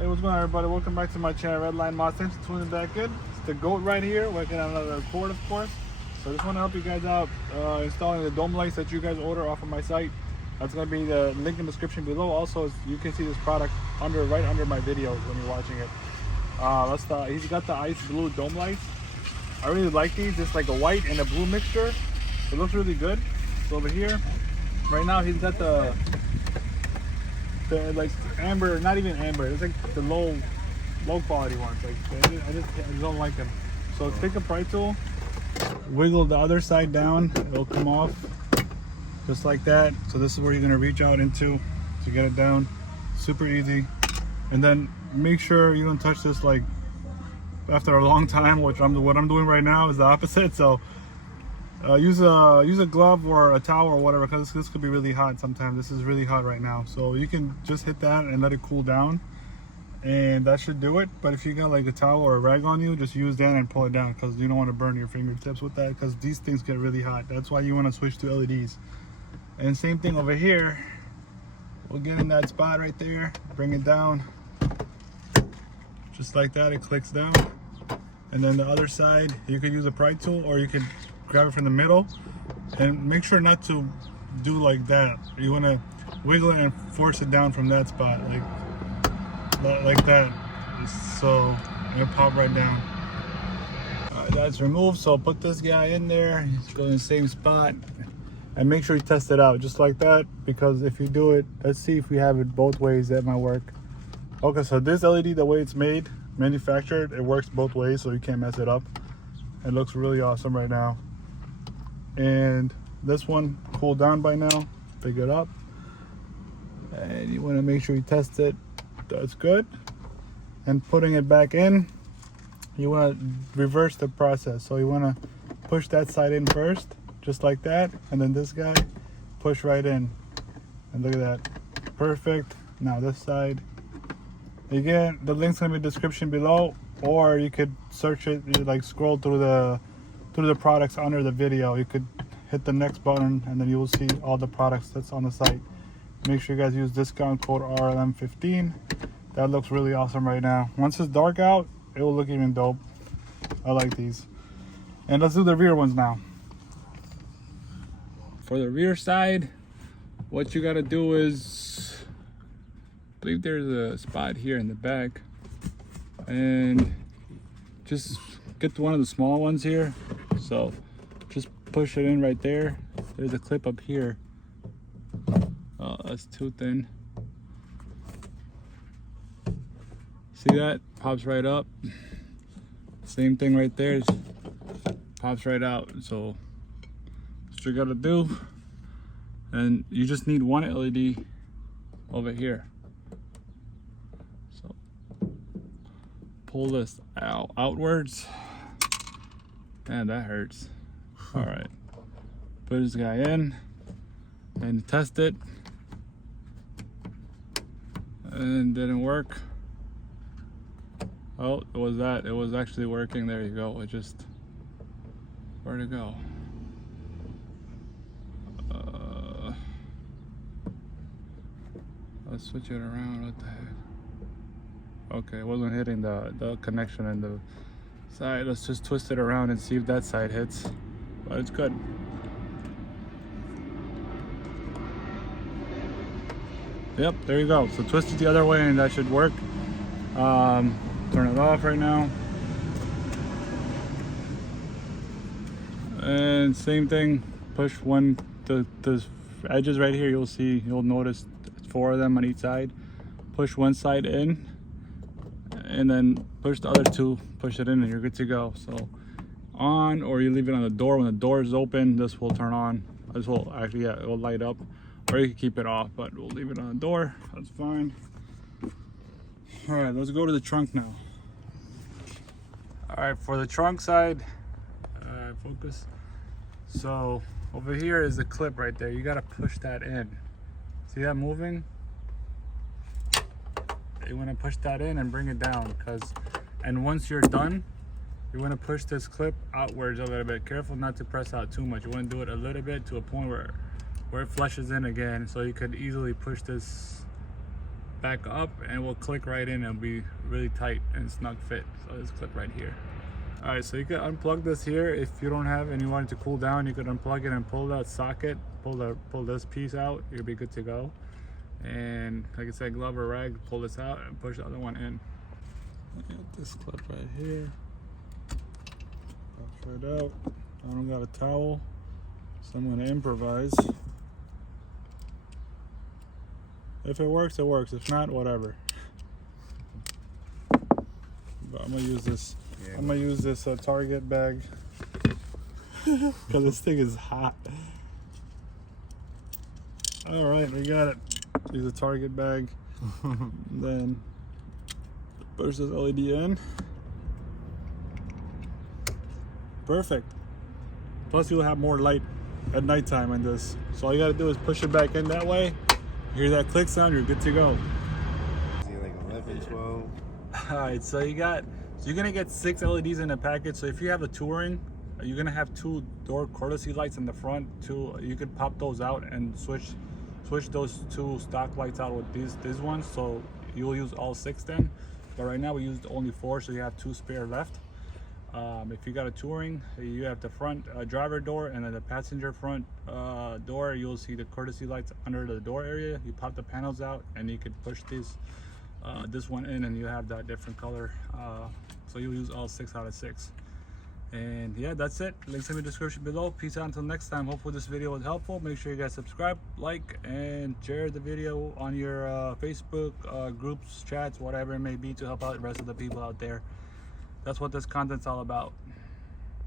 Hey, what's going on, everybody? Welcome back to my channel, Redline Mustangs. Tuning back in. It's the GOAT right here, working on another cord, of course. So I just want to help you guys out installing the dome lights that you guys order off of my site. That's going to be the link in the description below. Also, you can see this product right under my videos when you're watching it. He's got the ice blue dome lights. I really like these. It's like a white and a blue mixture. It looks really good. So over here, right now he's got the like amber, not even amber. It's like the low quality ones. Like I just don't like them. So take a pry tool, wiggle the other side down. It'll come off just like that. So this is where you're gonna reach out into to get it down. Super easy. And then make sure you don't touch this like after a long time, which what I'm doing right now is the opposite. So use a glove or a towel or whatever, because this could be really hot sometimes. This is really hot right now, so you can just hit that and let it cool down, and that should do it. But if you got like a towel or a rag on you, just use that and pull it down, because you don't want to burn your fingertips with that, because these things get really hot. That's why you want to switch to LEDs. And same thing over here. We'll get in that spot right there, bring it down just like that. It clicks down. And then the other side, you could use a pry tool, or you could grab it from the middle, and make sure not to do like that. You want to wiggle it and force it down from that spot, like that. So it'll pop right down. Alright, that's removed. So put this guy in there. Go in the same spot, and make sure you test it out just like that. Because if you do it, let's see if we have it both ways. That might work. Okay, so this LED, the way it's manufactured, it works both ways, so you can't mess it up. It looks really awesome right now. And this one cooled down by now. Pick it up, and you want to make sure you test it. That's good. And putting it back in, you want to reverse the process. So you want to push that side in first, just like that, and then this guy push right in. And look at that, perfect. Now this side. Again, the link's gonna be in the description below, or you could search it, like scroll through the products under the video. You could hit the next button, and then you will see all the products that's on the site. Make sure you guys use discount code RLM15. That looks really awesome right now. Once it's dark out, it will look even dope. I like these. And let's do the rear ones now. For the rear side, what you gotta do is, I believe there's a spot here in the back, and just get one of the small ones here. So just push it in right there. There's a clip up here. Oh, that's too thin. See that? Pops right up. Same thing right there. Pops right out. So that's what you gotta do. And you just need one LED over here. So pull this outwards. Man, that hurts. All right, put this guy in and test it, and it didn't work. Oh, it was actually working. There you go. It just, where'd it go? Let's switch it around. What the heck? Okay, it wasn't hitting the connection in the side. Let's just twist it around and see if that side hits. But it's good. Yep, there you go. So twist it the other way and that should work. Turn it off right now. And same thing, push the edges right here. You'll notice 4 of them on each side. Push one side in, and then push the other 2, push it in, and you're good to go. So on, or you leave it on the door. When the door is open, this will turn on. This will actually, yeah, it will light up, or you can keep it off, but we'll leave it on the door. That's fine. All right, let's go to the trunk now. All right, for the trunk side, focus. So over here is the clip right there. You gotta push that in. See that moving? You want to push that in and bring it down, and once you're done, you want to push this clip outwards a little bit. Careful not to press out too much. You want to do it a little bit to a point where it flushes in again, so you could easily push this back up and will click right in and be really tight and snug fit. So let's clip right here. All right, so you can unplug this here if you don't have and you want it to cool down. You could unplug it and pull that socket, pull this piece out. You'll be good to go. And like I said, glove or rag, pull this out and push the other one in. I got this clip right here. Pops right out. I don't got a towel, so I'm gonna improvise. If it works, it works. If not, whatever. But I'm gonna use this. Yeah, I'm gonna use this Target bag because this thing is hot. All right, we got it. Use a Target bag. Then push this LED in. Perfect. Plus, you'll have more light at nighttime in this. So all you gotta do is push it back in that way. Hear that click sound, you're good to go. Is it like 11, 12? Alright, so you're gonna get 6 LEDs in a package. So if you have a touring, you're gonna have 2 door courtesy lights in the front. You could pop those out and switch those 2 stock lights out with these ones. So you'll use all 6 then. But right now we used only 4, so you have 2 spare left. If you got a touring, you have the front driver door and then the passenger front door. You'll see the courtesy lights under the door area. You pop the panels out and you can push this one in and you have that different color. So you'll use all 6 out of 6. And yeah, that's it. Links in the description below. Peace out until next time. Hopefully this video was helpful. Make sure you guys subscribe, like, and share the video on your Facebook groups, chats, whatever it may be, to help out the rest of the people out there. That's what this content's all about.